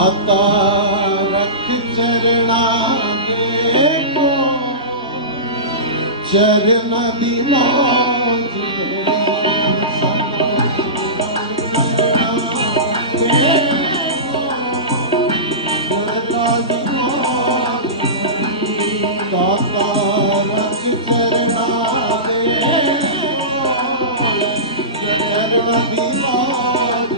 दाता रख चरना देखो चरण दी मौज दाता रख चरना देखो चरण दी मौज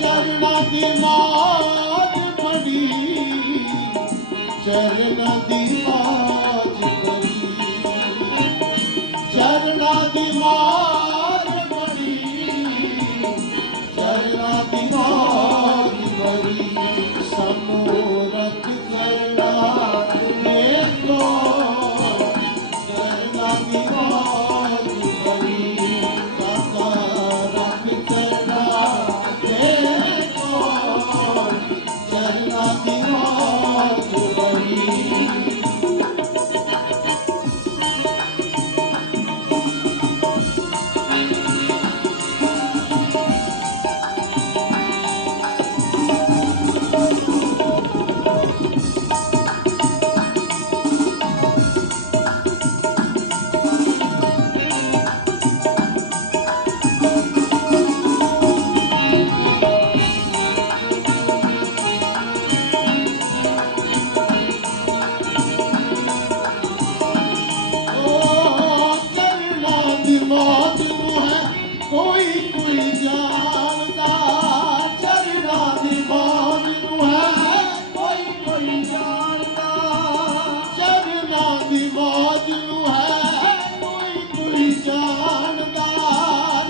चरण दी मौज बड़ी चरण दी मौज बड़ी चरण दी मौज बड़ी चरण दी मौज बड़ी सानू रख चरना देखो चरण दी मौज बड़ी दाता रख चरना देखो चरण दी मौज बड़ी मौज है कोई कोई जानदा चरना दी मौज है कोई कोई जानदा चरना दी मौज है कोई कोई जानदा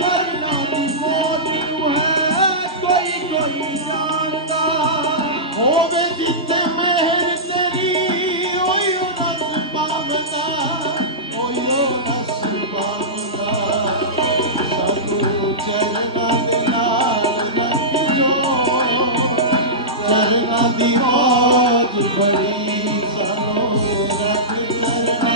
चरना दी मौज है कोई कोई जानदा होवे जिथे मेहर तेरी ओयो रस पावदा ओयो रस पावदा चरना दी मौज बड़ी सानू रख चरना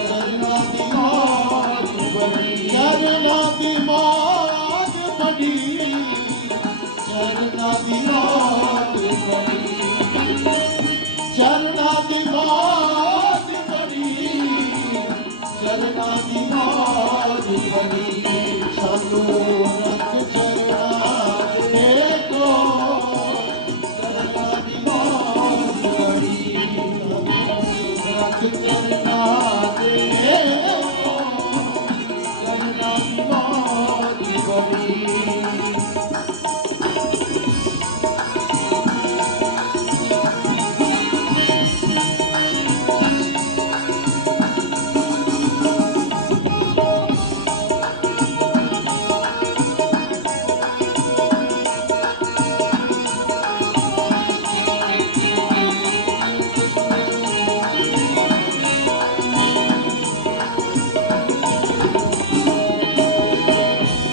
चरना दी मौज बड़ी चरना दी मौज बड़ी चरना दी मौज बड़ी चरना दी मौज बड़ी चरना दी मौज बड़ी सानू रख चरना देखो चरना दी मौज बड़ी रख चरना देखो चरना दी मौज बड़ी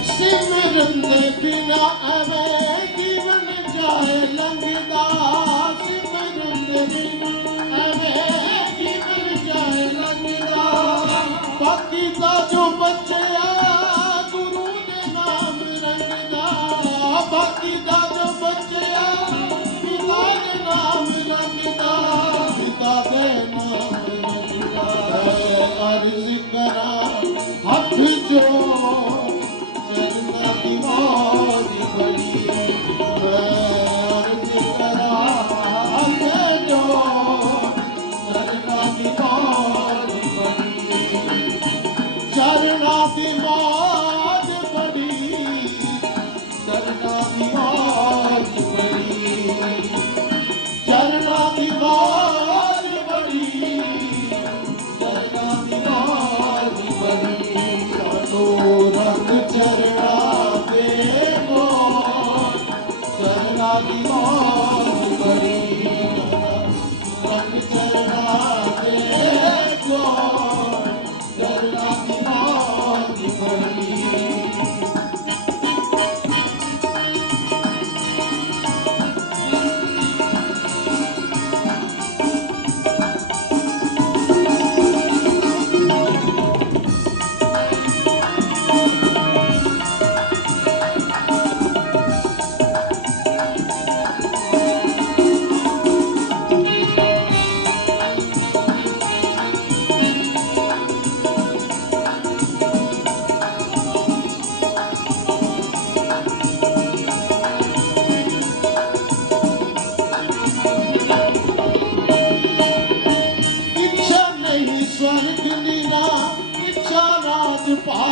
सिमरन दे बिना अवे जीवन जाए लंघदा सिमरन दे बिना अवे जीवन जाए लंघदा बाकी दा जो बच्चा गुरु दे नाम रंगदा बाकी दा जो बच्चा पिता दे नाम रंगदा पिता दे नाम रंगदा अर्ज करा हथ जो चरना दी मौज बड़ी अर्ज करा हथ जो चरना दी मौज बड़ी चरना दी मौज बड़ी चरना दी मौज बड़ी चरना दी मौज बड़ी चरना दी मौज बड़ी सानू रख चरना देखो चरना दी मौज बड़ी रख चरना देखो चरना दी मौज बड़ी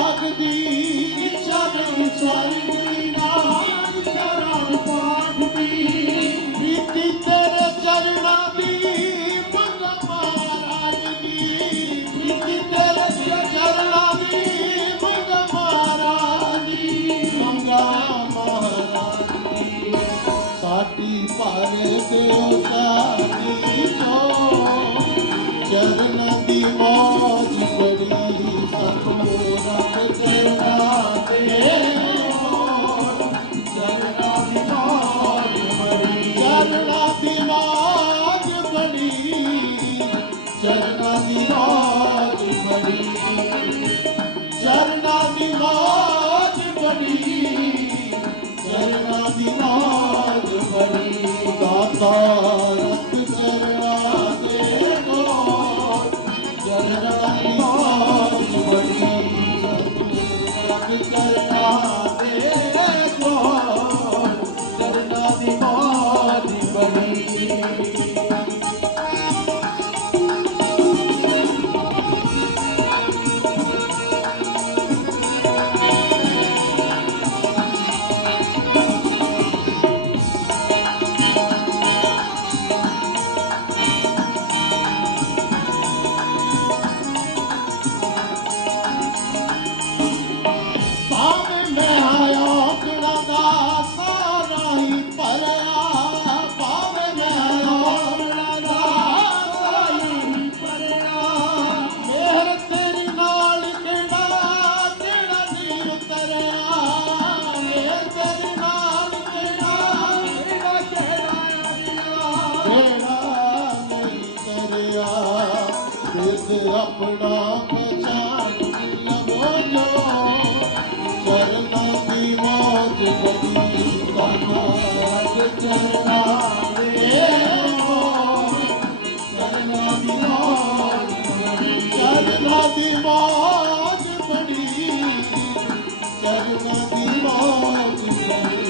जागदी इच्छा नहीं स्वर्ग दी नाम चरण पाठ दी प्रीति तेरे चरणा दी मंग महाराज दी प्रीति तेरे चरणा दी मंग महाराज दी मंगा महाराज दी साडी पारे देव साडी जो चरण दी मौज बड़ी सतोरा चरणा दे चरणा दी मौज बड़ी चरणा दी मौज बड़ी चरणा दी मौज बड़ी चरणा दी मौज बड़ी चरणा दी मौज बड़ी दाता रख चरणा दे चरणा दी मौज बड़ी रख चरणा दे चरणा दी मौज बड़ी अपना पहचान लवो जो चरणा दी मौज बड़ी कमाल चरणा दे चरणा दी मौज बड़ी चरणा दी मौज बड़ी चरणा दी मौज बड़ी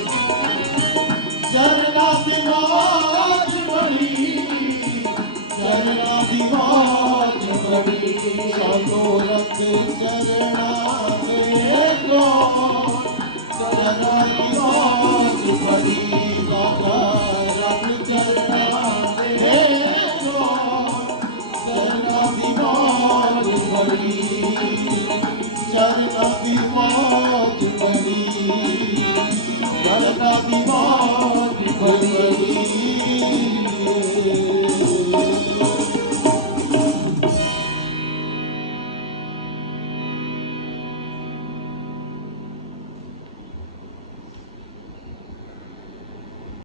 चरणा दी मौज बड़ी चरणा दी मौज बड़ी साधो रख